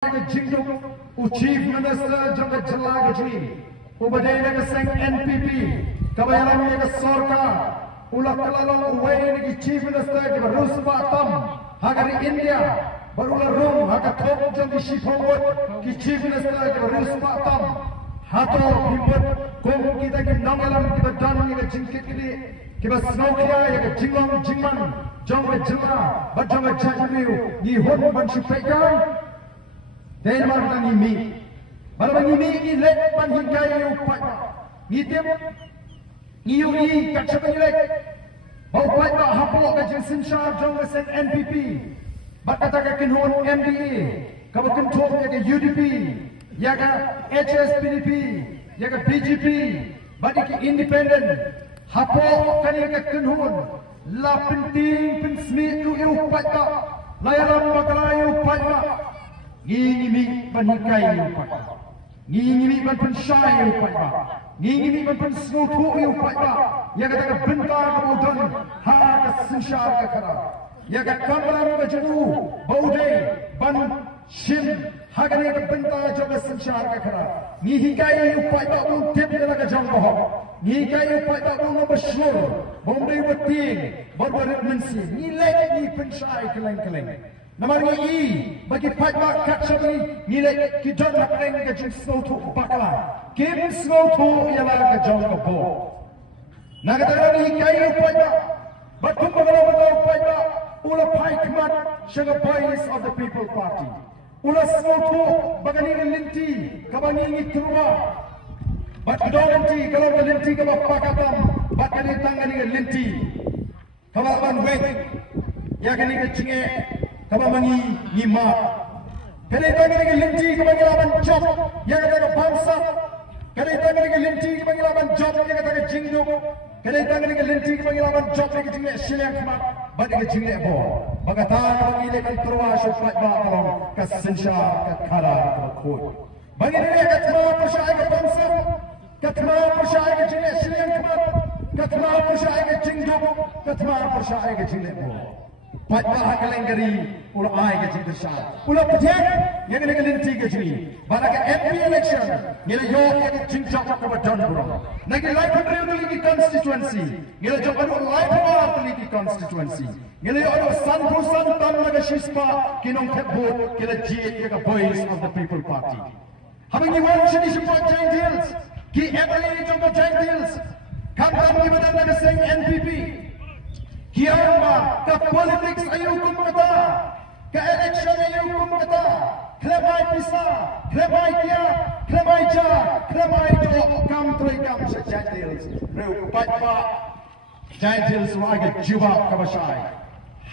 Jingduk, Chief Minister Jangka Jala Gaji, Ubadaya ke Seng NPP, Kabayaran ke Sorka, Ulak Kalalong Uway ke Chief Minister ke Ruspa Tam, Hagari India, Barulah Rum, Hakatok Jangki Shipongwat, ke Chief Minister ke Ruspa Tam, Hato Himput, Kong kita ke Nangalam kita Dan ke Jingkit ini, kita Snowkia ke Jinglong Jingman, Jangka Jala, Bajangka Jangkiu, Nihon Banshipekan. Dahil marang ngimi, marang ngimi ilet panhingkay upay ba, ngitim, ngiyuhi katsabang ilet, baupay ba hapo ka Jinsin Shah jong sen NPP, bakata ka kinhon MDA, kabakuntok yaga UDP, yaga HSPDP, yaga BGP, badi ki independent, hapo kani ka kinhon, la penting pensmi tu upay ba, layaran bakalay upay ba, ngingimi panhikay upay ba, ngingimi pansyay upay ba, ngingimi pansnutu upay ba, yaga taga benta kamudan ha ka sinsyar ka kara, yaga kamran ka jenu bauday ban shim hagane ka benta jaga sinsyar ka kara, ngihikay upay ba un tip ka jangbo, ngihikay upay ba un masyur, bombay wating, barbarit mensi, ngilay ni pansyay kaleng-kaleng. Namar ni bagi pajak katsami nilai kita nak reng ke jin snotu bakala kim snotu ialah ke jauh ke bo naga ni kayu pajak batum bagala betul pajak ula pai kemat sebagai voice of the people party ula snotu bagani linti kabani ni turwa bat kedolenti kalau linti ke bapakatam bat kali tangani linti kawan wek ya kani ke cinge kabamangi lima, kereta dengan linti kebagi lawan job, yang kata bangsa, kereta dengan linti kebagi lawan job, yang kata jingduk, kereta dengan linti kebagi lawan job, yang kata silang kemat, bagi kata jingduk bor, bagata kebagi lekan terwas supaya bakalong kasinsya kekara kekut, bagi dia kata percaya ke bangsa, kata percaya ke jingduk silang kemat, kata percaya ke jingduk, kata percaya ke jingduk bor. Pajak kalengari ulah ai ke cinta syah ulah pejak yang dengan linti ke sini pada ke MP election nila yok yang cinta ke badan burung nagi life community constituency nila jok adu life community constituency nila yok adu san tam laga shispa kinong kebut kila jiet ke voice of the people party habang ni wan sini support giant hills ki MLA jok giant hills kam ki badan laga sing NPP Kiamba ke politics ayu kum kata, ke election ayu kum kata, klemai pisa, klemai kia, klemai ja, klemai jo, kam tui kam se jadils, reu pajpa, jadils raga juba kabashai.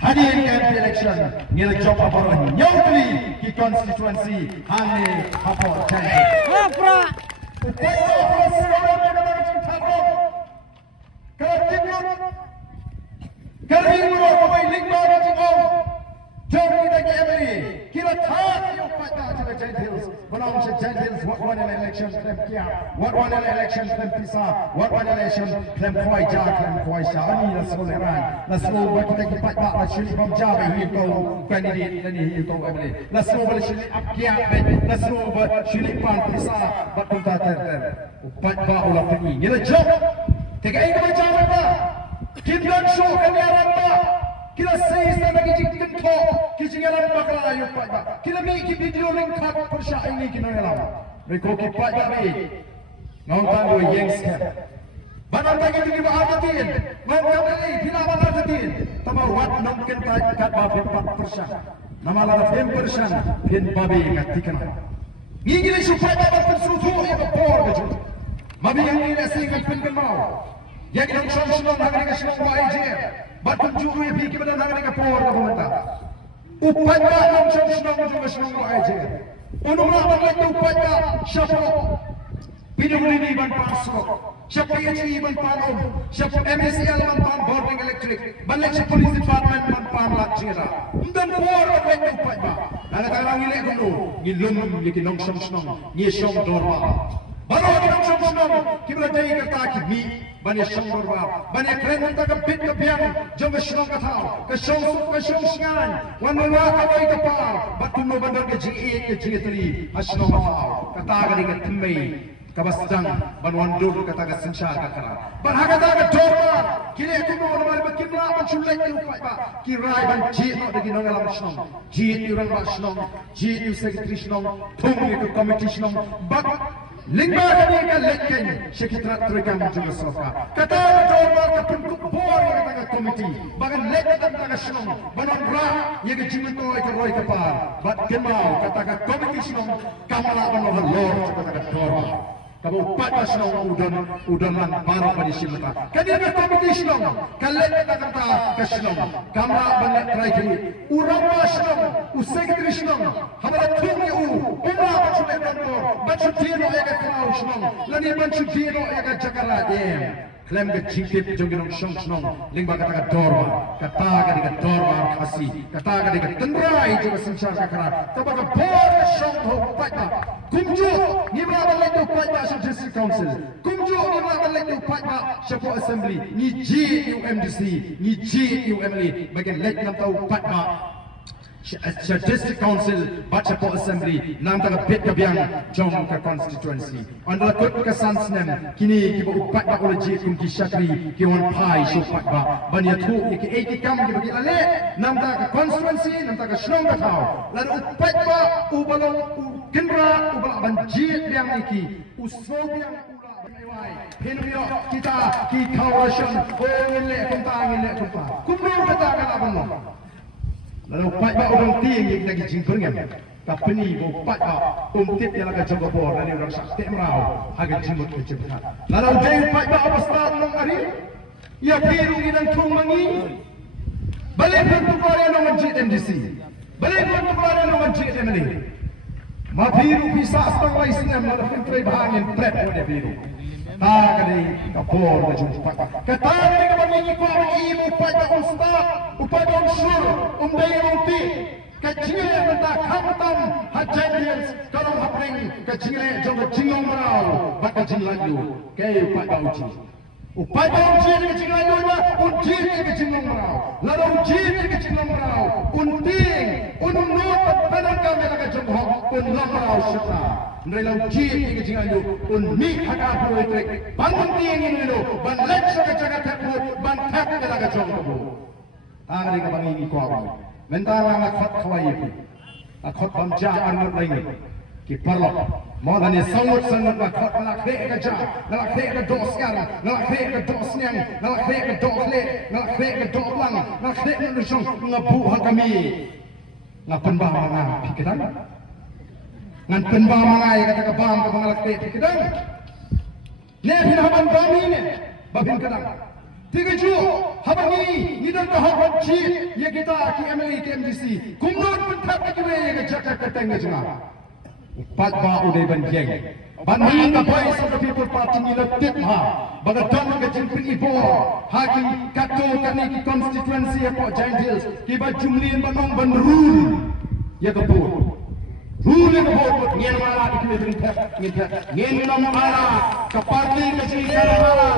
Hadir ke election, nil job apa nyawli ki constituency, hane apa jadils. Apa? Upaya apa seorang yang ada cinta kalau timur Kering mula kawai lingba ke jingong jom kita ke MLA kira tak yung pada acara Giant Hills menang se Giant Hills what one election klem kia what one election klem pisa what one election klem kuai ja klem kuai sya ani la soleran la semua buat kita kipat tak la syili bom ja be hiu candidate ni hiu MLA la semua boleh syili akia be la semua buat syili pan pisa bat kunta ter upat ba ulah pergi nila jom tiga ini baca apa Kita show kami aranda, kita sehingga bagi jingkin to, kita ngalam bakal ayu pada, kita make video link kat persya ini kita ngalam. Mereka kipat kami, ngautan dua youngster. Banan lagi di bawah hatian, ngautan lagi bila banan hatian, tapi wat mungkin kat bawah persya. Nama lala film persya, film babi kat tikana. Gigi supaya dapat tersusu yang berpor kecil. Babi yang ini sehingga film mau. Yang kita senang hari ini senang buat je, batun juru yang fikir pada hari ini power pemerintah. Upaya yang senang juga senang buat je. Unung orang lagi upaya siapa? Pinjam ini ban pasok, siapa PHE ban panom, siapa MSCL ban pan boring elektrik, balik siapa polis department ban pan lakjera. Dan power lagi upaya. Nana tarang ini dulu, ni lum ni kinong senang, ni senang dorma. baru kita senang kita jadi kata kimi banyak senang berbau banyak keren kita kepit kebiang jom senang kata kesong sengan wanita kawai kepal batu bandar kejingi teri senang kata kata temai kabasdang banwan dulu kata sensyar kata berhak kata dorma kini aku mau nama berkibla menculai upai ba kirai ban jit lagi nongalam senang jit orang ba senang jit sekretari senang tung itu komiti senang bak lingba kami kan lekeng sekitra terikam juga sofa kata dorma kepentuk bor kata komiti bahkan lekeng kata senang banan ra yang jimin toy ke roy kepal bat kemau kata komiti senang kamala banan lor kata dorma kamu upat senang udan lang baru pada simata. Kadang komiti senang, kalau kita kata kesenang, kamera banyak terakhir. Urang senang, usekretari senang, hamala tungi umrah baca lekor, baca dino ega kau senang, lani baca dino ega cakara dem. Klaim ke cingkip jongginong senang, lingba kata dorma, kata kasih, kata tendrai juga sensyar kakara. Tapi bor senang upat kumju ni berapa lagi upat macam district council kumju ni berapa lagi upat macam assembly ni GUMDC ni GUMLE bagian lagi nam tahu upat district council baca po assembly nam tahu pet kebiang jom ke constituency anda kot kesan senem kini kita upat oleh GUM Syakri kiwan pai upat bania tu ki 80 kam kita lale nam tahu constituency nam tahu senang kau lalu upat ubalong Kendra ubah banjir yang iki usau yang ulah bermewai penyo kita ki kawasan ngile kumpa kumro kata kan abang lalu pai ba orang tinggi lagi jingkringam kapeni bo pai ba umtip yang laga jaga bor dari orang sakte merau haga jimut kecepatan lalu jeng pai ba abasta nang ari ya biru dan tumangi balik bertukar yang masjid MDC balik bertukar yang masjid MLE Mabiru bisa setengah isinya melakukan teribangin trap oleh biru. Tadi kapor berjumpa. Ketari kebanyakan kau ibu pada ustaz, pada unsur, umday umti. Kecil minta kamtam hajian kalau hapring kecil jom jingong merau, bakal jing lagi. Kau pada uji. Upai uji ni kecil lagi uji ni kecil merau. Lalu uji ni kecil merau. Unting, unut penang kami lagi jomhok. Unlang merau serta. Mereka uji ni kecil lagi. Unmi hakap buatrik. Bangun tiang ini dulu. Ban lek sekejaga tepuk. Ban tep ke lagi jomhok. Tadi kapan ini kuat. Mentang akhat kawai itu. Akhat bamja arnut lain. Kiparlo. Malah ni sangat akhat nak kerja, nak kerja dos sekarang, nak kerja dos niang, nak kerja dos le, nak kerja dos lang, nak kerja nusung ngabu kami, ngapen bang mana pikiran, ngapen bang mana yang kata kebam ke mengalak pikiran, ni pinahaman kami ni, babin kadang. Tiga ju, habang ni dah tahapan cip, ya kita ki MLE ki MDC, kumnon pun tak kira yang jaga ketengah jenah. Upat ba uday banjeng banhi ka boy sa people party ni laptip ha bagadon ka jimpin ibo hagi kato kani constituency po Giant Hills ki ba jumlin banong ban rule ya ka bo rule ka bo ngel mala ki medrin thak ngel nam mala ka party ka ji kala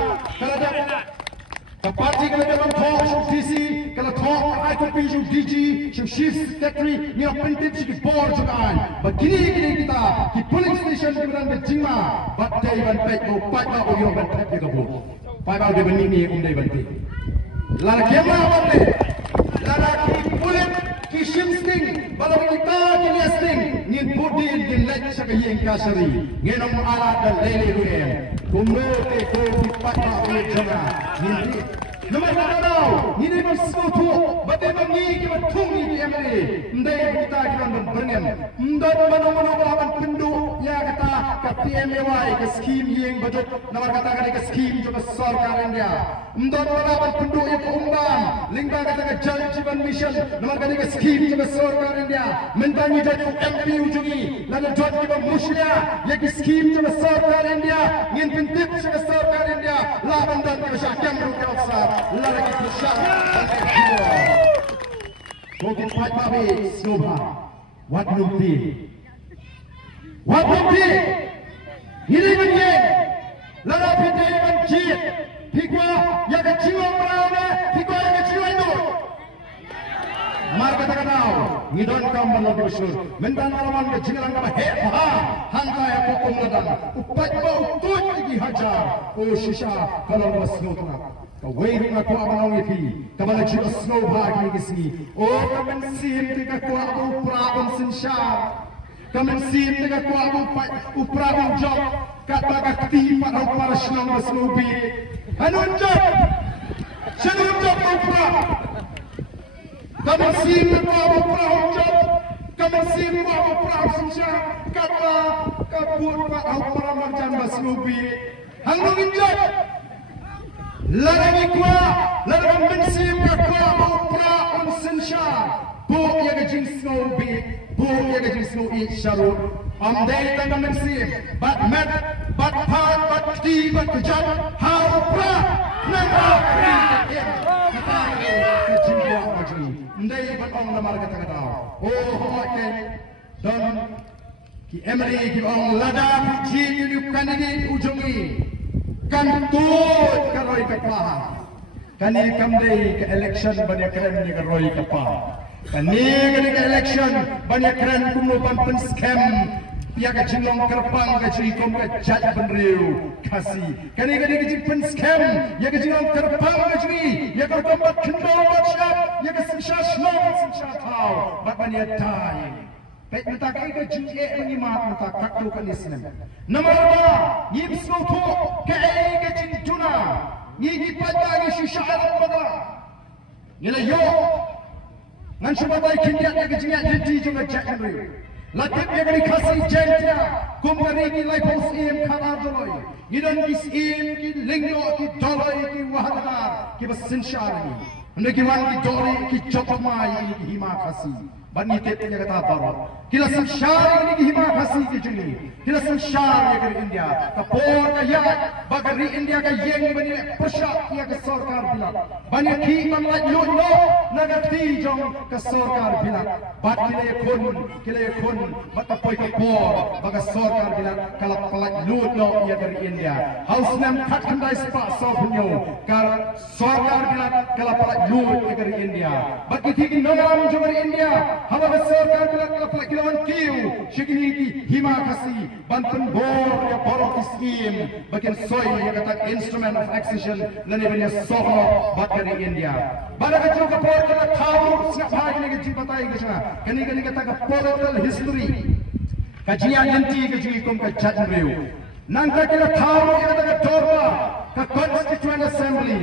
Kapati kalau dalam talk show DC, kalau talk I could be show DG, show chief secretary, ni apa penting sih board juga an. Begini kita, di polling station kita nak jima, batai ban pek, pai ba oyo ban pek kita bu. Pai ba dia bani day banti. Lala kema apa lala ki polling ki shimsting, balau kita ki nesting, ni budi di lek sebagai yang kasari, ni nom alat dan lele ruem. Kumno te ko ki pai ba oyo jama. Nomor mana? Ini masuk tu. Bagaimana ni kita tunggu di MLE? Ndai kita kita berniam. Ndai mana belawan penduduk ya kata KPMY ke skim yang budget. Nomor kata ke skim juga sarkar India. Ndai belawan penduduk yang umum. Lingba kata ke Jal Jeevan Mission. Nomor kata ke skim juga sarkar India. Mentang jadi MP ujugi. Lalu jod kita musya. Ya ke skim juga sarkar India. Ngin pentip juga sarkar India. Lawan dan kita syakam berkata. Lagi besar. Mungkin Pak Babi Snowha. What numpi? Ini begini. Lalu kita mencit. Hikwa yang kecil merana. Hikwa yang kecil itu. Mar kata-kata. Ngidon kau melalui usul. Mentan alaman kejilang kau heha. Hantai apa umladan. Upat kau utut lagi hajar. Oh shisha kalau masnu tu nak. Kau waiting aku abang itu. Kau nak cerita snow bag ni kisni. Oh kau mensim tiga kau abu praun sensyar. Kau mensim tiga kau abu praun job. Kata kati pada para snow snow bi. Anun job. Snow job kau praun. Kami sibuk bawa perahu job, kami sibuk bawa perahu senja, kata kabur perahu para macam basnubi, hanglungin job, larang kuah, larang bensin kuah bawa perahu senja, bu yang kecil snobi, bu yang kecil snobi syaru, amdai tangan bensin, bat mat, bat pat, bat kti, bat kejat, hau perahu, nampak kata kecil buah macam. Ndai batong namar kata-kata. Oh, hoke don ki emri ki ong lada puji ni kanini ujungi kan tut karoi kapah. Kani kamdei ke election banyak keren ni karoi kapah. Kani ke election banyak keren kumupan pen scam. Pia ka jingong kerpang ka cikom ka jat penriu kasi. Kani ke pen scam ya ka jingong kerpang ka cui ya ka kombat kendor WhatsApp ya ka sensha snow sensha tau bat bania tai. Baik mata kai ka jinge mengimat mata kakdu kan isnem. Nomor 2 yim snow tu kai ka jing tuna. Ni pada ni syushal pada. Nila yo ngan subatai kindiat ya ka jinge jadi juga jat penriu. Latip yang dikasih jentia, kumari ki laipos im kabar doloi, idon kis im ki linggo ki doloi ki wahadar ki basinshari, anda ki wan ki doloi ki chotmai ki hima kasih, bani tepnya kata baru, kila sinshari ini ki hima kasih ki juni, kila sinshari yang India, kapor kaya bagari India ka yeng bani persyak ya ke sorkar bilang, bani ki mamlaj luno nagati jong ke sorkar bilang, bat kila yakun mata poi kapor baga sorkar bilang kalau pelaj luno ya dari India, haus nam kat kendai sepak sopunyo, kar sorkar bilang kalau pelaj luno ya dari India, bat kiti nolam jong dari India, hawa sorkar bilang kalau pelaj kilawan kiu, shikini ki hima kasih, banten bor ya borok iskim, bagian soy yang kata instrument of accession, lani banya soho bat dari India, pada kecil kapor kena tahu siap hari ini kecil patai kesana, kini kata political history, kajian nanti kecil ikum kejat reu, nanti kita tahu yang kata dorma, ke Constituent Assembly,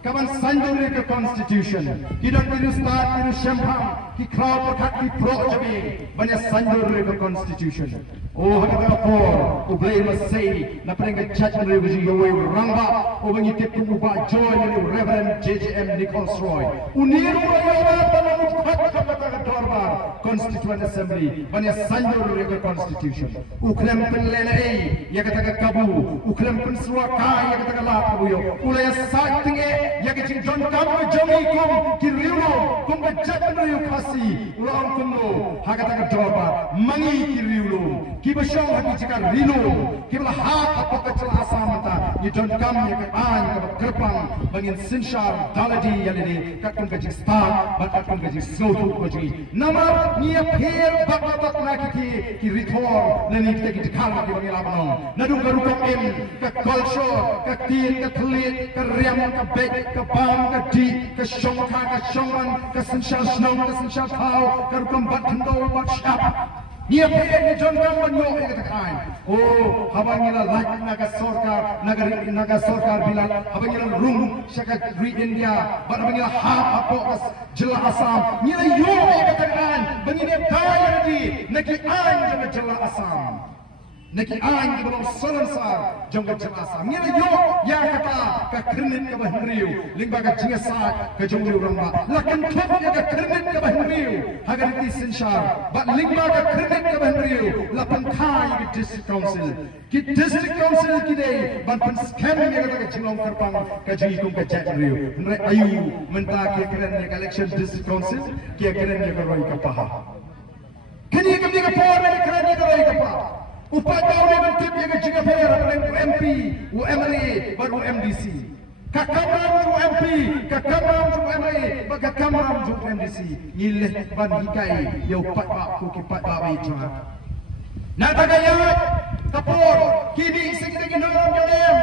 kawan sanjung ke Constitution, kita kini start kini syampang, ki crowd berkat ki pro jabi, banyak sanjung ke Constitution. Oh, kata kapor, ublay masay, na paling kejat reu kecil yoway rangba, ubangi tipung ubah joy ni Reverend JJM Nichols Roy, uniru rakyat tanah mukhat kata dorma. Constituent Assembly, banyak sanjur ke Constitution. Ukram penlelai, ya kata kabu. Ukram pensuaka, ya kata lah kabu yo. Ulai saking ya kecil John kamu jomi kum kiriulo, kum kejat riu kasi. Ulang kumlo, hakata dorba, mangi kiriulo. Kibasong hati jika rilu, kibla hak apa kecil asam mata. Ni John kamu ya kean kerpang, bangin sinshar daladi yang ini kakun kecil start, kakun kecil slow kecil. Nama ni apir bakat nak ki return nani kita kita kala ki bangila banong nadu garuka em ke culture ke tin ke telit ke riam ke bek ke bam ke di ke shongka ke shongman ke sensyal snow ke sensyal tau ke rukam bat kendor bat syap ni apir ni John kam banyo kita kain oh habangila lak naga sorkar bila habangila room syaka Great India habangila hap apa jela asam ni yo kita kain bangine daya di neki an jeng jela asam neki an di belum selansar jeng jela asam ni yo ya kata ka kernit ke bahriu lingba ka jingasa ke jongriu ramba lakin thop ya ka kernit ke bahriu hagar di sinshar ba lingba ka kernit ke bahriu lapan khai di district council ki dei ban pan scam ni ka jingong kerpang ka jikum ka jagriu nre ayu menta ke keren ni election district council ki keren ni ka roi ka paha kini kami ka por ni keren ni ka roi ka paha upah tahu ni mentip yang jinga fair UMP, UMLA, baru MDC. Kakamram ju MP, kakamram ju MLA, kakamram ju MDC. Ngileh ban hikai, yo pat bak ku ki pat bak wi cuma. Nak tagaya kapur kini sing sing dalam jalan.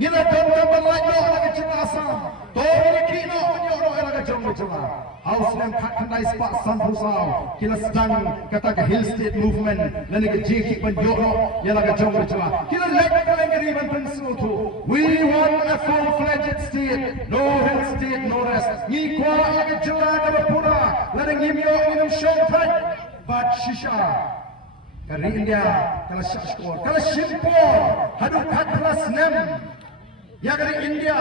Ngileh don kapan laj no lagi cuma asam. Tori kino nyo no lagi cuma cuma. House nem kat kandai spak sampusau. Kila sedang kata ke Hill State Movement dan ke jiki ban yo no ya lagi cuma cuma. Kila lek kalengari ban pensu tu. We want a full-fledged state, no hill state, no rest. Ni kwa lagi cuma ke pura. Lagi ngimyo minum champagne. But shisha. Dari India, kalau syashkor, kalau shimpor, haduk kat kelas 6. Ya dari India,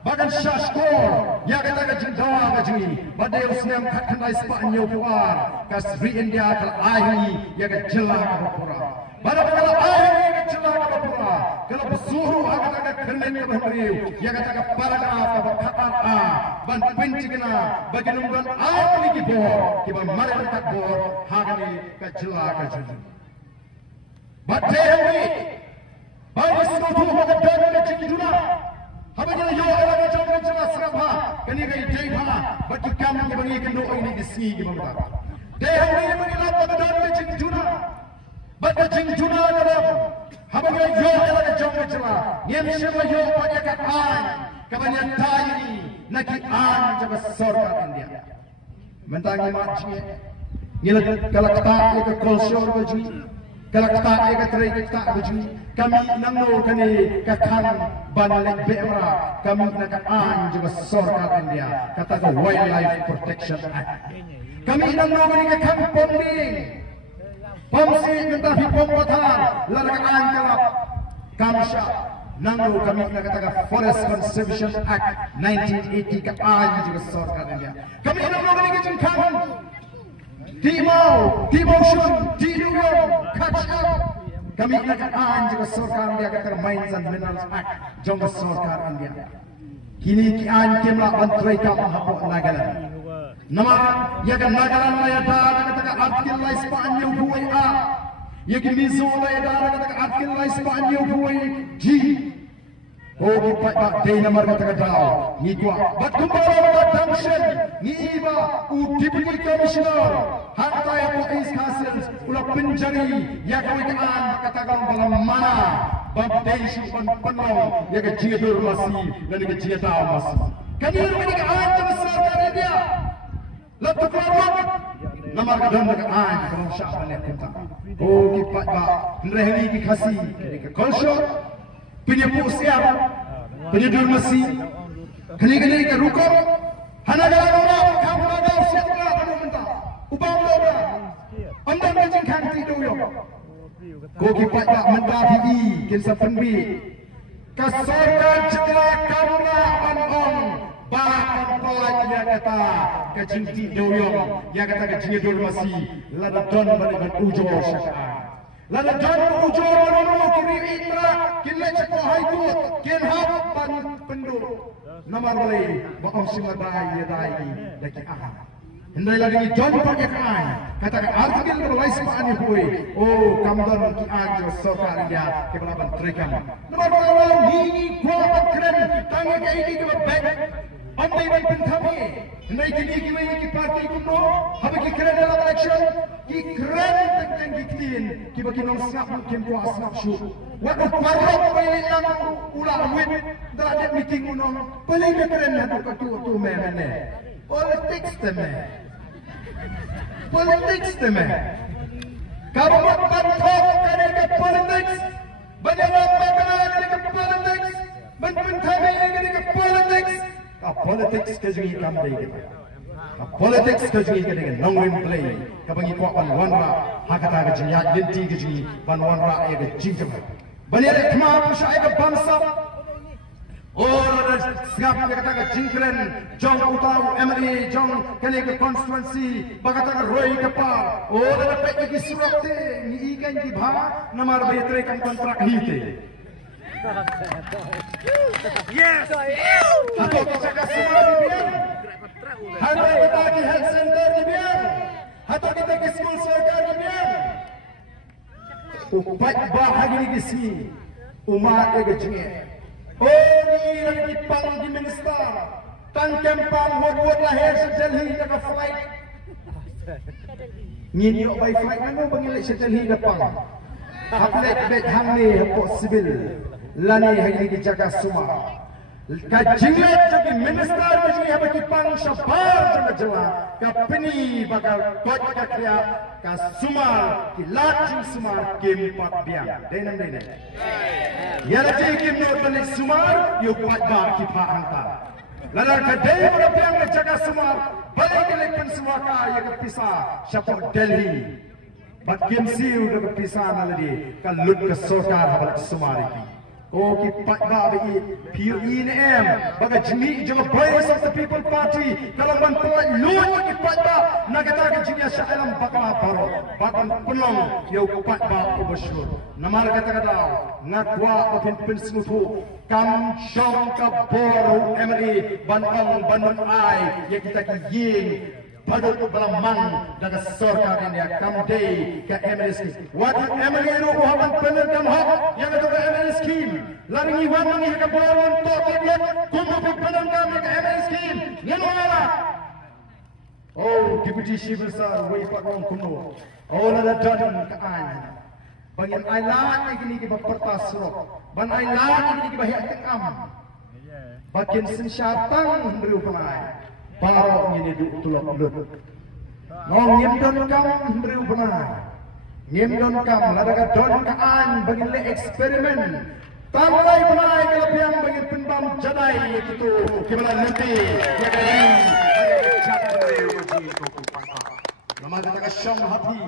bagan syashkor, ya kata ke jendawa ke jini. Badai usnem kat kenai Spanyol keluar, kas dari India kalau ahi, ya ke jelah ke pura. Badai kalau ahi, ya ke jelah ke pura. Kalau bersuruh, ya kata ke kenin ke beriu, ya kata ke paragraf, ke katar A, ban pinci kena, bagi nungguan ahli kibor, kibar mari dekat bor, hagani ke jelah ke jini. Batewi, bagi sesuatu mengadaan kecil juna. Habisnya yo orang macam macam serapa, kini kaya jaipa, bagi kami bagi kendo ini disini di bawah. Dewi bagi lapa mengadaan kecil juna, bagi kecil juna dalam. Habisnya yo orang macam macam, yang siapa yo banyak kan, kebanyakan tadi nak an jaga sorkan India. Mentangi macamnya, ngilat kalau kita ke kultur baju. Kalau kita ikat terai kita baju, kami nangno kini kakang banalek beera, kami nak an juga sorkan India, kata ke Wildlife Protection Act. Kami nangno kini kakang ponding, pomsi mentapi pombatar, larak an kalap kamsha. Nangno kami nak kata ke Forest Conservation Act 1980 ke an juga sorkan India. Kami nangno kini kejengkangan. Timau Shun, Tiduyong, Kacau. Kami nak juga sorkan dia kata Mines and Minerals Act, jangka sorkan India. Kini kian kemla bantrai ka mahapok Nagaland. Nama ya kan Nagaland laya dah kata artikel lai Spanyol buai A. Ya kan Mizo laya dah kata artikel lai Spanyol buai G. Oh kita tak day nomor kata kau ni gua. Bat kumpul orang junction ni iba Deputy Commissioner Hantai Police Council ulah penjari ya kau ikan kata kau dalam mana baptisi penolong ya ke jiadur masih dan ke jiatau masih. Kami ini kan besar dia. Lalu keluar nomor kedua kan kalau siapa ni kita. Oh kita tak merehni dikasih ke culture. Penyepu siapa? Penyedur masih. Kali-kali ke rukun. Hana dalam orang kamu ada siapa kamu minta. Ubah ubah. Anda macam kanti doyo. Kau kipat tak mendapi kisah penbi. Kesorkan ceklah kamu on. Bahkan pelajnya kata kecinti doyo. Ya kata kecinti masih. Lada don balik ujung syakar. Lalu jangan ujung orang kiri Indra, kini cekal haikut, kini hap penduduk. Nama boleh, bakom simadai yadai lagi ah. Hendai lagi jangan pakai kain. Katakan artikel berlais pani hui. Oh, kamdan ki ajo sorkar dia kebelaban terikan. Nama boleh ini kuat keren, tangan ke ini kebabek. Andai baik pentami, andai kini parti kuno, habis keren dalam election, keren tentang kitin, bagi nong snap mungkin puas snap shoot. Waktu parok pilih yang ulah win, dah ada meeting kuno, paling keren hadu katu mana, politics temen, politics temen. Kamu buat parok kali ke politics, banyak orang kali ke politics, pentami kali ke politics. Politics kejui kami kita. Politics kejui kita nongwin play. Kabangi kuat wanra, hakata kejui, yinti kejui, wanra ya kejui jema. Banyak kemar pusai ke bangsa. Orang siap kata kejingkren, jong utau MLA, jong kali ke constituency, bagata Roy kepal. Orang dapat pergi surat te, ni ikan di bah, nama betre kan kontrak hite. Yes. Atau kita kasih di biar. Atau kita di health center di biar. Atau kita ke school सरकार di biar. Upat bahagia di sini. umat ega jinge oh ni lagi pang di minister tang kempang wad lahir Delhi dekat flight ni yo by flight mano bangilai Delhi depan haplek bet hang ni possible lani hari di jaga semua kajingat jadi minister jadi apa kipang sabar jaga jela kapeni bakal kot kakria kasumar kilajing sumar kempat biang denam ya lagi kim no balik sumar yo pat bar kipa hantar lalar kadai biang jaga sumar balik kelipin semua kaya kepisah syapok Delhi bat kim siu de kepisah naladi kalut ke sokar balik sumar iki oh kipat babi PUENM baga jemi juga voice of the people party kalau bantuan luar kipat ba nagata ke jemi syalam bakal baro bakal penolong yo kipat ba ubasyur nama kata ngakwa opin pensutu kam syong ka boru emri banong banun ai ya kita ying padut belamang daga sorkar India kamdei ke MLS wadu MLS ru haban penendam hak yang itu ke MLS scheme laringi wangi ke boron to tiblet kumu penendam ke MLS scheme ngenwala oh deputy chief besar wei pakong kuno oh la dan ke an bangin ai lat ini ke pertas rok ban ai lat ini ke bahia tengam bakin sensyatang berupai Parok ini duk tulok lut. Nong ngim don kam beriu benai. Ngim don kam ladaga don kaan bagi le eksperimen. Tamai benai kelebihan bagi penbam jadai itu kibala nanti. Ya kan? Jangan beriu bagi itu pangkat. Nama kata syam hati.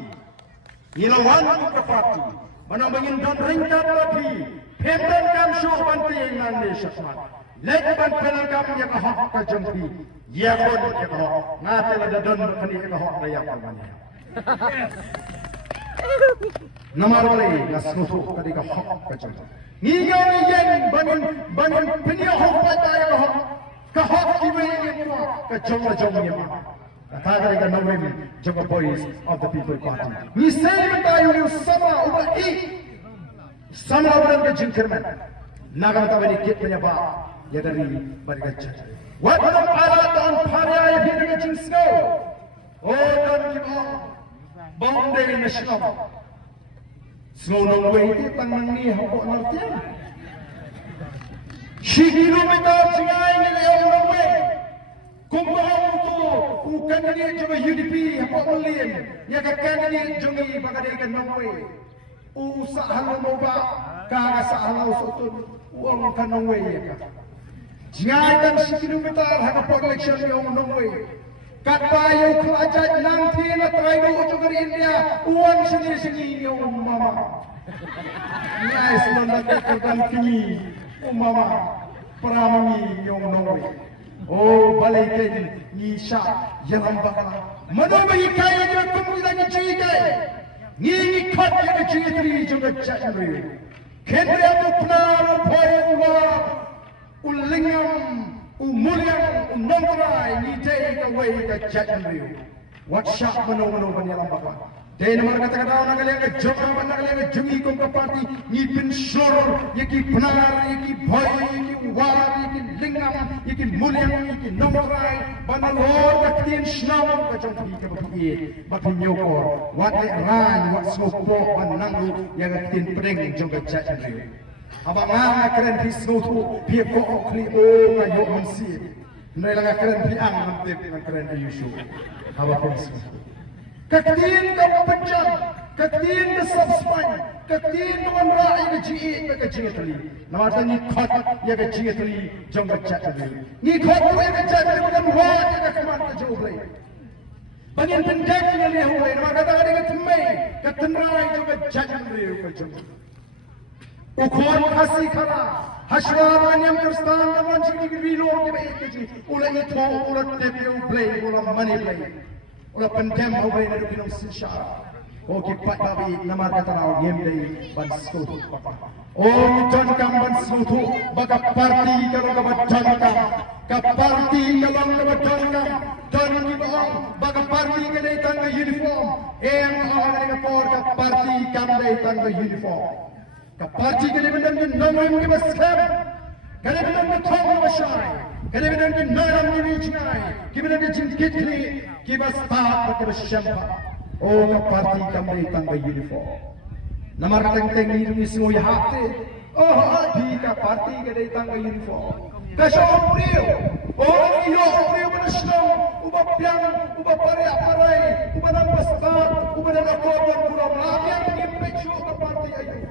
Ilawan kepati. Mana bagi don ringkap lagi. Pemben kam syuh banti nande syasmat. Lekban penangkap yang hak kajempi. Ya pun ya kau ngate la dadon kani ka hok na ya pamani namar wali ngasnusu kadi ka hok ka jam ni yen bangun pinya hok pa ta ya ka hok ki we ni ka jom ni ma kata kali ka nawem jom boys of the people party ni sai ta yu sama uba I sama uban ka jinkirman naga ta bani kit punya ba ya dari bargacca Wadalam alat dan parya yang hidup jinsgo. Oh dan kita bangde nasional. Selonong wei tangan ni hapok nantian. 10 kilometer singai ni leong wei. Kumpul tu bukan ni juga UDP hapok melian. Ya kakak ni jungi bagai kan wei. Usaha halau moba kagak halau sotun uang kan wei ya. Jangan 10 kilometer hangap election yang nongwe. Kata yang kelajat nanti nak terayu ujuk dari India uang sendiri yang mama. Nice nak kerkan kini mama peramani yang nongwe. Oh balik ke ni sya yang ambaklah. Mana bagi kaya yang kamu lagi cerita. Ni kat yang cerita juga cakap. Kendra tu benar boy uang. Ulingam, umuliam, nongrai, ni take away the judgment. What shot mano banyalam bapa. Then mereka kata orang kalian ke jodoh, orang kalian ke jungi kumpa parti, ni pensyur, yaki benar, yaki boy, yaki war, yaki lingam, yaki muliam, yaki nongrai, banalor, katin snawam, kacang ke bapa bapa nyokor. What le ran, what smoke, bananglu, yang katin pedeng juga judgment. Abang keren pisau tu, dia kok kli oh ngayo mansi. Nela keren piang nanti keren ayusu. Abang pisau. Katin kau pecah, katin ke subspan, katin tuan rai ke jii ke jii tali. Nama tadi kot ya ke jii tali jangka cat tali. Ni kot tu ya ke cat tali bukan wah ya ke kemat ke jauh lagi. Bagian pendek yang dia huai, nama kata ada ke temai, ke tenrai juga cat tali ke jauh. Ukon kasih kala, Hashwan yang terstan dengan sini bilor ke baik keji, ulah itu ulah tepiu play, ulah money play, ulah pendem away dari binong sinsya. Oh kipat babi nama kata orang game dari bansko. Oh John Kam bansko, baga party kalau kabat John Kam, party kalau kabat John Kam, John Kam, baga party kalau datang ke uniform, orang yang kapor party kam datang ke uniform. parti kalian di nomor yang maskem, kalian di thong masai, kalian di naram di wijnai, kalian di jingkit ni, kibas tak kibas syampa. Oh, parti kami tangga uniform. Namar teng ni semua hati. Oh, hati parti kami tangga uniform. Kasih beliau, oh iyo beliau bersenang, ubah piang, ubah parai, ubah nama stad, ubah nama korban pulau labian ngimpe juga parti ayu.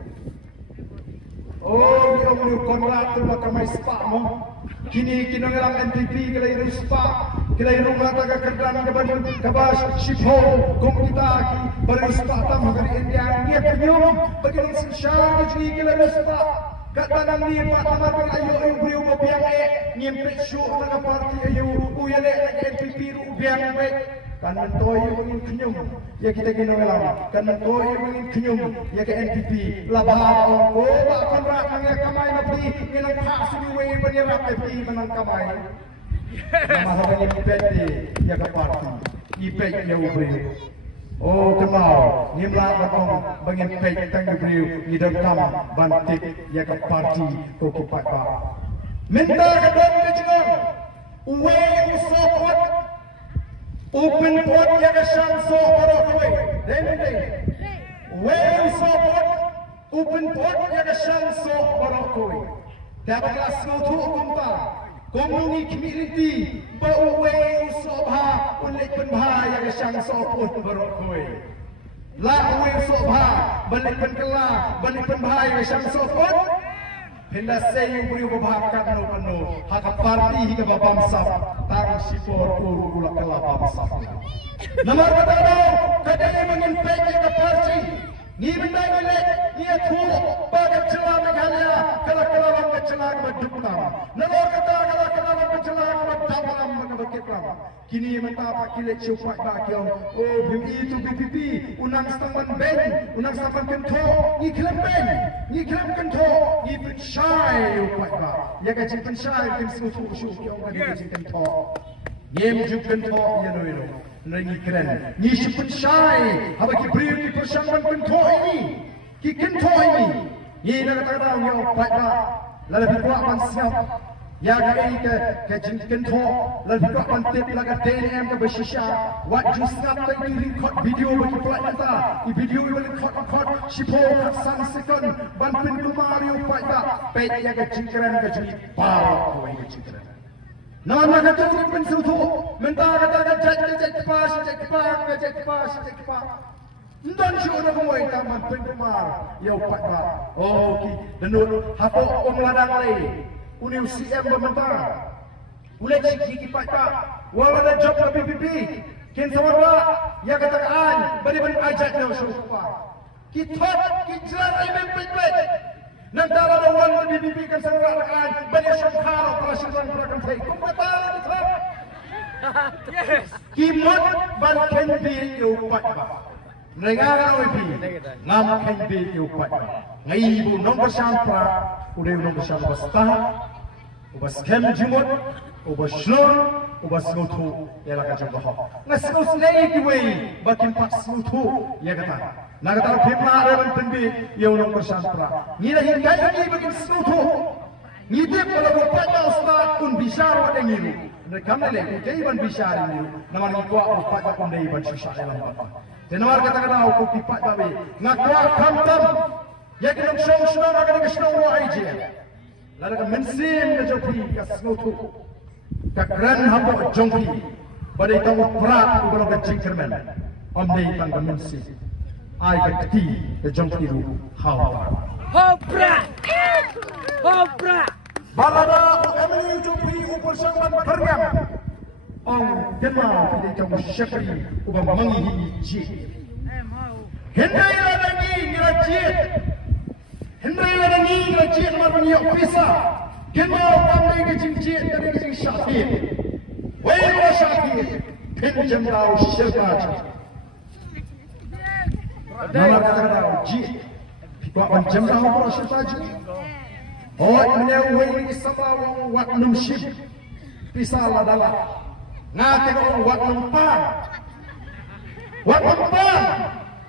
Oh, iyo beliau konrak tu makamai spamo. Kini ngelang NPP kelai ruspa, kelai rumah taga kerdan keban kabas shipo, kong kita ki beruspa tam dari India ni kenyum, bagi orang sosial jadi kelai ruspa. Kata nang ni pak tamar ayo beliau mabiang ngimpe syuk naga parti ayo uyale NPP ru biang baik kan mentoy mungkin kenyum ya kita ngelang kan mentoy mungkin kenyum ya ke NPP labah oh akan rak nang ya kamai nabi ngelang khas suwe penyerak NPP menang kamai nama hanya PT ya ke parti ipek ya beliau. Oh kenal, ni melak batong bagi pek tangguh beliau ni dekam bantik ya ke parti koki pakar. Minta kedan kejengan, uwe usopot, open pot ya ke shanso barok uwe. Dende, uwe usopot, open pot ya ke shanso barok uwe. Dapat kelas tu kumta. Komungi community bauwe usobha ulit penbha yang sang sopun berokoi la uwe usobha balik penkela balik penbha yang sang sopun hendak saya beri berbahakat no penuh hak parti hingga bangsa tang sipor ulak kela bangsa nomor kata kadang mengimpek ke parti ni benda milik ni tu bagai celah Meghalaya kalau celah berdukam nomor kata kalau celah berdakam berkekam kini mentapa kilet cupak bagian oh BPP itu BPP unang stampan ben unang stampan kento ni kelem kento ni pensyai upak ba ya gaji pensyai tim susu yang gaji kento Nyem jukan to ya no no nangi keren ni shipun shai haba ki bri ki persangman kun to ini ki kin to ini ni na kata kata yo pada la bi kwa pan siap ya ga jin kin to la bi kwa pan tip la ga TNM ka beshisha what you snap ta ki record video ba ki plat ta ki video ba record shipo san second ban pin kumari yo pada pe ya ga jin keren ga jin pa ko ini jin keren nama kata tu pun suatu mentah kata cek pas. Dan syurga kemoi taman pengemar ya upat ba. Oh ki denul hapo omladang lay. Uniu CM bermentah. Ulai ki pat ba. Wala da job ka PPP. Ken sawarwa ya kata kan bari ajak no syurga. Ki thot ki jelar pet. Nantara da wan BPP kan sawarwa kan bari syurga operasi lan program sai. Kumata thot. Yes. Kimot ban ken bi yo pat ba. Negara OP ngam ken bi yo pat ba. Ngai bu nomor sampra udah nomor sampra stah. Ubas kem jimot, ubas shlon, ubas ngutu ya la kacang bahok. Ngasih lagi kiwe bakin pak ngutu ya kata. Nagata pipna rewan penbi ya nomor sampra. Ni dah hingga ini bakin ngutu. Ni dia kalau buat ustaz pun bisa ada ngiru. Kami leh, jadi ban bisyari ni. Nama ni kuat upat tak pandai ban susah dalam bapa. Dan nama kata-kata aku kipat babe. Ngakua kamtam. Ya kita show sudah nak kita show aja. Lalu kita mensim ke joki ke snotu. Ke keren hampa jongki. Badai tahu berat kalau ke jingkerman. Amdei tangga mensim. Ai ke keti ke jongki ru hawar. Hopra. Balada UMNU Jumpi Upersangan Perniam Ong kenal tidak jauh syakri ubah mengihi jid Hendai ladangi ngerajid Hendai ladangi ngerajid marmani ofisa Kenal kami kecing jid dari kecing syakir Waiwa syakir Pinjam lau syakaj Nama kata-kata jid Pikuak pinjam lau syakaj Oh, ini wei sama wak numship pisala dalam. Ngate ko wak numpan. Wak numpan.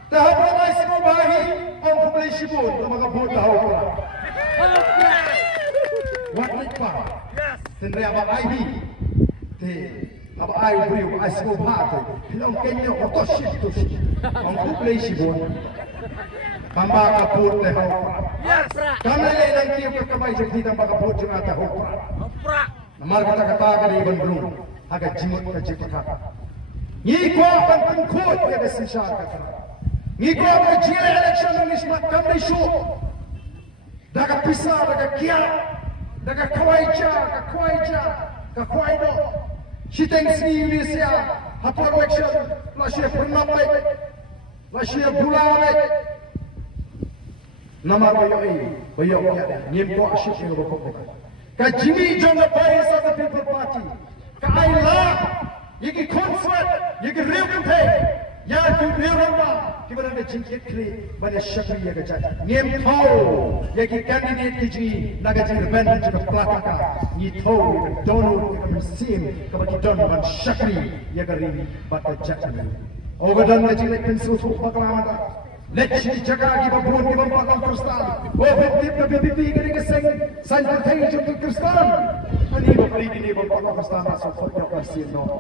Tahap ramai semua bahi. om pembeli sibun mga buta ho. What like pa? Tendre aba ID. Te aba ai brio ai sko phat. Pilong kenyo otoship to shi. Om pembeli sibun. Kamba kaput le ho. Kamle le nang kiyo ka kamay jadi tang kaput jung ata ho. Namar kata kali bandung agak jimut ka jipaka. Ni ko pan khot ya desisar kata. Ni ko ba jira election ni smat kamle shu. Daga pisa daga kia daga kawaija ka kwaido. Shiteng si Indonesia hapor election lashe pernamai lashe bulai. Nama bayo ya nyem ko ashik ni bokok. Ka Jimmy John the Vice of the People Party. Ka Ayla, yiki concert, yiki real campaign. Ya tu real number. Kita nak jingkit kiri, banyak syakri ya kerja. Ngem tahu, yiki candidate kiji, naga jing rebellion juga pelakaka. Ni tahu, Donald kita musim, kita don ban syakri ya keri bata jatuh. Ogadan na jing pensul tu baklamata. Let's jaga kita buat kita bakal Kristal. Oh, kita BBP kini keseng sanjung thay jumpa Kristal. Ani bapri ini bakal Kristal masuk foto kasino.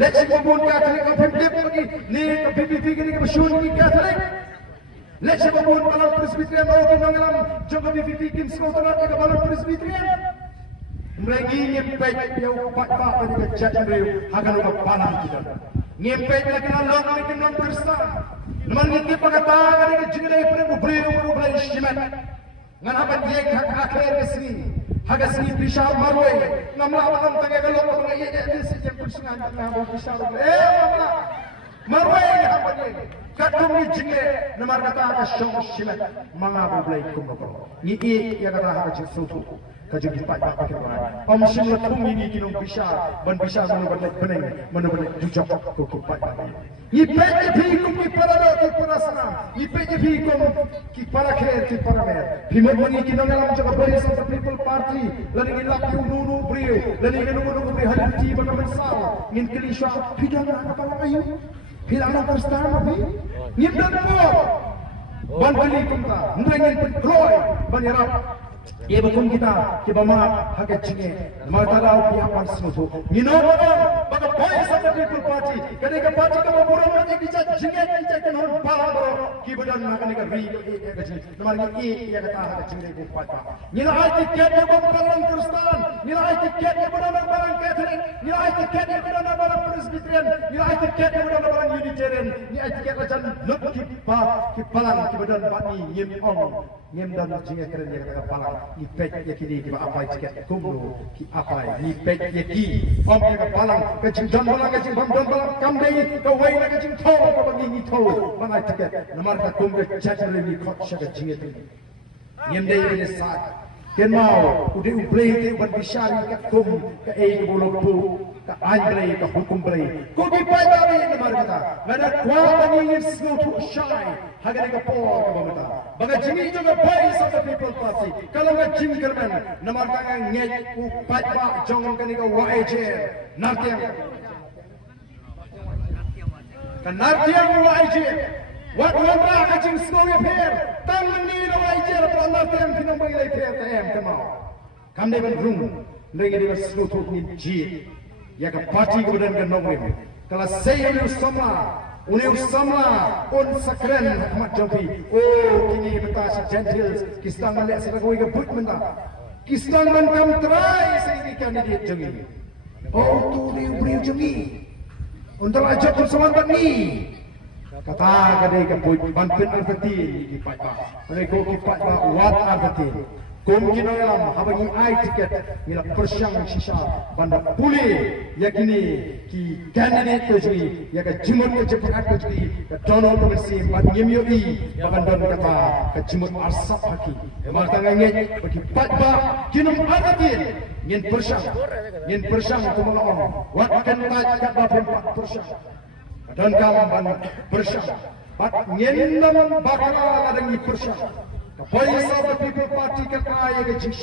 Let's kita buat Katolik apa BBP lagi. Ni BBP kini bersyukur ni Katolik. Let's kita buat balap Presbyterian mau kita ngalam jumpa BBP kini sekolah kita balap Presbyterian. Mereka nyempet yang pak pada jatuh riu akan lupa panang kita. Nyempet lagi nalong lagi non Kristal. Naman hindi pagkataga rin kajigilay pa rin ubrilo istimat. Nga naman yek akhir kesini. Hagas ni Bishar Marway. Namlawan ang tagagalok ko mga iya si Jempol Singan na mo Bishar. Mamla. Marway naman yek. Katong ni jingle na markata ka siyong istimat. Mga bublay kumbago. Ni iya kata ka sutu. Kajig dipat pakai orang. Omsim letung ini kinong Bishar. Ban Bishar menubat beneng. Menubat jujok ko kipat pakai. Ipetnya bikum ki paralo ki parasana. Ipetnya bikum ki parakher ki paramer. Bimot mani kinong alam jaga beri sa People Party. Lani laki ununu brio. Lani ununu brio haliti baka mensal. Ngin kilisha pidang na kapala kayo. Pidang na karstama bi. Ngibdan mo. Ban bali kumta. Nrengin petroy. Ban yarap. Ia bekum kita kibama hakat jinge matalaw piapan semutu nginono baka boy sa People Party kadika party ka maburo mati kita jinge kita kanon palabro kibadan na kanika ri ka jinge namar ni ia kata hakat jinge ko pata nila ay tiket ko parang Kristan nila ay tiket ko parang Catholic nila ay tiket ko parang Presbyterian nila ay tiket ko parang Unitarian ni ay tiket ka jan lut ki palang kibadan patni ngem dan jinge keren dia kata palang ni pet ya kini ki apa tiket kumlo ki apa ni pet ya ki om ya palang ke jingdan palang ke jingdan palang kamdei ke wai na ke jing tho ke bagi ni tho mana tiket namar ka kum ke chatre ni khot sha jinge tu ngem dei ni sat ken mau ude ublei te ban bishari ka kum ka ei bolopu ka anglei ka hukum blei ko ki pai ba ni namar kata ngada kwa bani ni sno tu shai hagare ka po ka bamata baga jimi jo ka pai sa People Party kalau ka jim kerman namar ka ngej u pai ba jong ka ni ka waje nartiang kan nartiang waje wat wala ka jim sno ya pher tang ni no waje ra nartiang pinong bagay pher ta em kamao kamne ban room lagi dia sno tu ni ji ya ka party ko dan ka nongre kala saya ni sama Uniu sama on sakren mat jopi. Oh kini betas gentils kistan malek sebagai gebut menta. Kistan menkam try saya kandidat jengi. Oh tu dia beri jengi. Untuk ajak bersama ni. Kata kadai gebut banten arti di patba. Mereka ki patba wat arti. Kom kini dalam habagi ai tiket mila persyang sisa banda pulih yakini ki candidate tu jadi ya ka jimut ke cepat tu jadi ka Donald Trump bat nyemyoi bagan kata ka jimut arsap haki emar tanganye bagi patba kinum arti ngin persyang tu melawan wat akan taj kat ba persyang dan kam ban persyang bat ngin nam bakal ada ni persyang Voice of the People Party kata ya ke jing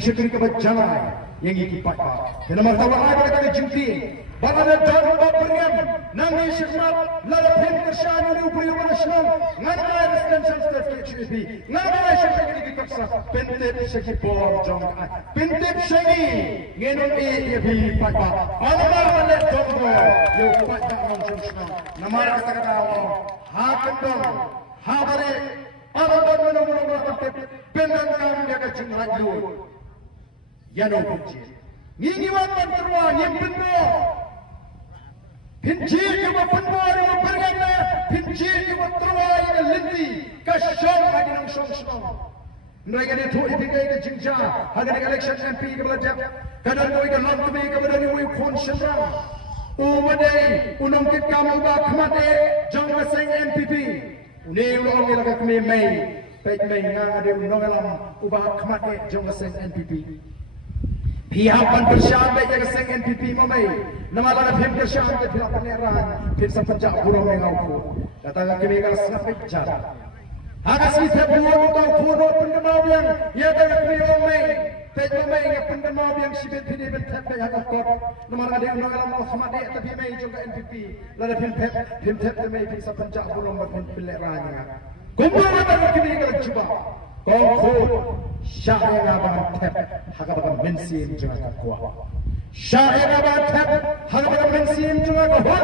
syakri ke berjalan yang iki pat. Kena martabat ai pada jingti. Balada John Bopringan, Nangi Shikmat, Lala Pim Kershan, Ubri National, Nana Residential State HB, Nana Shaki Kaksa, Pentep Shaki Paul John, Pentep Shaki, Genon A. Papa, Anama let Dongo, you fight that nonsense now. Namara Sakao, Hakandon, Habare, Anama, Pendan Kam Yakachin Raju, Yano Puchi. Niniwan Pantrua, Yimpino. Pinjir yang berpengaruh yang berganda, pinjir yang berterwai yang lindi, kasyong lagi nang song. Mereka ni tu itu kaya jingja, haga election MP kepada jam, kadang mereka lalu kami kepada ni wui konsentrang. Umadai, unang kit kami ubah kemate, jangan seng NPP. Uni ulang ni lagi kami Mei, baik Mei ngang ada unang alam ubah kemate, jangan seng NPP. Pihak Bersyaam baik jaga seng NPP mamai. Nama lana pihak Bersyaam ke pihak peneran. Pihak sepenjak burung mengauku. Datang kami kalau sampai jalan. Hagas ni Februari kau kuno pendengar yang ia datang kami mamai. Pihak mamai yang pendengar yang sibet ini bentuk pihak akor. Nama lana dia orang alam Muhammad tapi mamai juga NPP. Lana pihak mamai pihak sepenjak burung peneran. Kumpul datang kami kalau cuba. Kau Syahir abang tep, hagabaga mensim juga kuah. Syahir abang tep, hagabaga mensim juga kuah.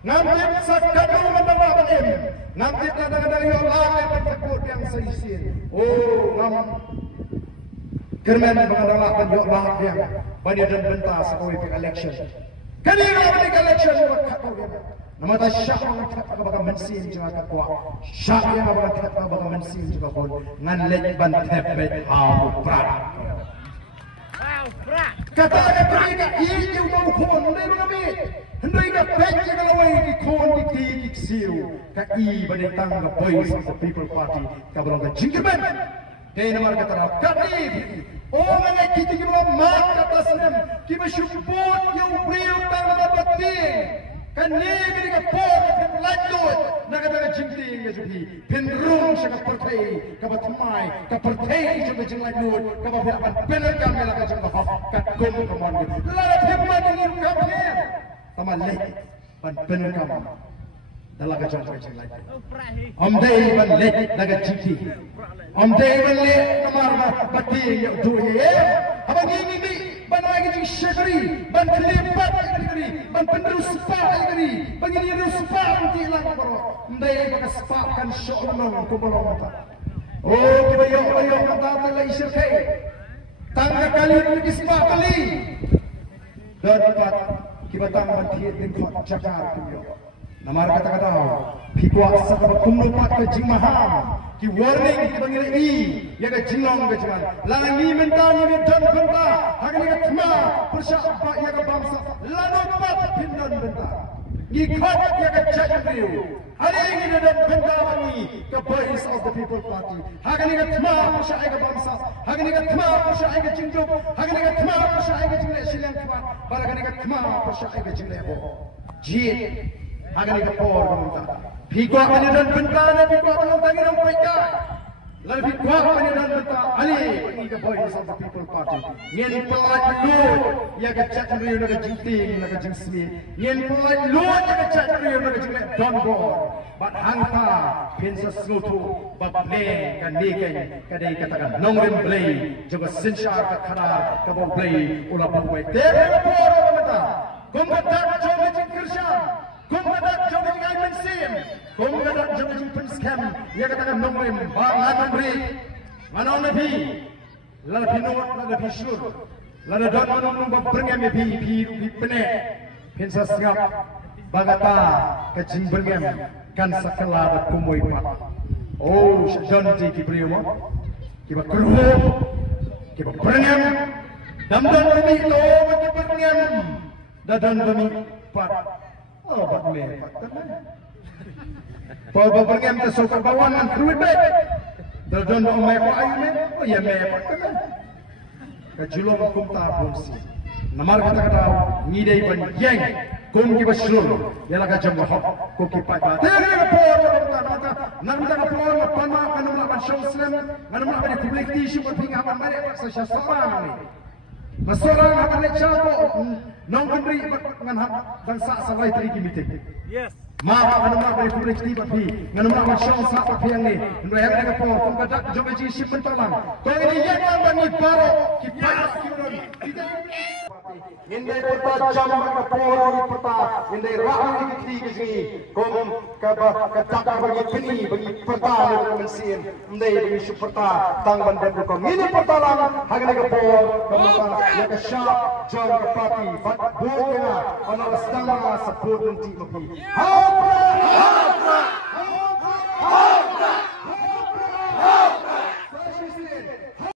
Nampak sakau mendapat em, nampak kadang-kadang yang lain bertekut yang seisin. Oh, nam kermen mengenal penjawab yang banyak dan bentas oleh election. Kadang oleh election berkata nama tak syah orang tak apa mensim juga kuat. Syah yang orang tak apa mensim juga pun ngan lek ban tepet hau prak. Kata mereka ini untuk pun mereka mereka baik kalau ini kon di siu kai badai tangga voice of the people party kabarang ke jingkemen. Kaya nama kata kami orang yang kita kira mak kata senam kita support yang beliau tangga penting. Kani mereka por lanjut naga jingting jadi penrung sangat pertai kabat mai kapertai juga lanjut kabat akan penerkan melaka jangka kat kum kemana lalat hebat ini kapan tamal leh pan penerkan dalam jangka lanjut amdai ban leh naga jingting amdai ban leh namar bati yang dunia abang ini ban lagi jing syakri ban kelipat kali ban penerus spa kali ban ini terus spa nanti lang bro ndai baka spa kan syok nong ko bolo mata oh kibayo mata tala isykai tangga kali pergi spa kali dan dapat kibatang bantiet din ko jakar kiyo namar kata-kata pikwa sa kumno pat ka jing maham ki warning ki bangire i yaga jinong ga jangan langi mentani ni don benta hagni ga thma pursha pa yaga bangsa lano pat pindan benta ni khat yaga chakriu hari ini don benta bani ka voice of the people party hagni ga thma pursha yaga bangsa hagni ga thma pursha yaga jingjuk hagni ga thma pursha yaga jingle silang kwa balagni ga thma pursha yaga jingle bo jit agak ni kapor kemudian. Pikuak penyedan bentana, pikuak penontangi dan mereka. Lalu pikuak penyedan bentana, ali ini ke voice of the people party. Yang pelat lut, yang kecak riu nak jinting, nak jingsmi. Yang pelat lut, yang kecak riu nak jingle don bor. Bat hangta, pensa slutu, bat bleng kan niken, kadai katakan nongren bleng, juga sensyar kadar kabau bleng, ulah buat. Tapi kapor kemudian. Kombatak jom jingkershan. Kumbadak jom jing mensim, kumbadak jom jing penskam. Ia katakan nomrim, bahan nomri, mana nabi, lalu pinot, lalu pisur, lalu don manom berengam pi penek, pensa sengap, bagata kecing berengam, kan sakala berkumui pat. Oh, don jiki beriyo, kiba keruh, kiba berengam, dam kami to, kiba berengam, dan kami pat. Oh, buat me, Bawa pergi ke sokar bawang kan keruit bet. Dalam dong me ko ayu me, oh ya me patkan. Kajulong kumta bonsi. Namar kata-kata ngidai ban yang kum ki baslur. Yala ka jam hok ko ki pat. Tengah ka por ka mata. Namta ka por ka panma kanum la ban show slam. Kanum la ban public tissue ko pinga ban mare sa sasama ni. Masorang akan lecapo nong kendri ngan dan sa sawai tadi kimitik. Yes. Maka menumah dari publik di bapi, menumah masyarakat sahabat yang ni, mereka dengan por, pengkadak jogeji si pentolang. Kau ini yang bani paro, kipas kiuran. Indai peta jam kaporo di peta, indai rahu di kiri, kom katak bagi peni bagi peta di mesin, indai bagi supporta tang bandar kom. Ini pertolongan hagan kapor, kamata yang kesyak jam kapati, bat buatnya, anak setengah sepuluh nanti mapi. Hapra!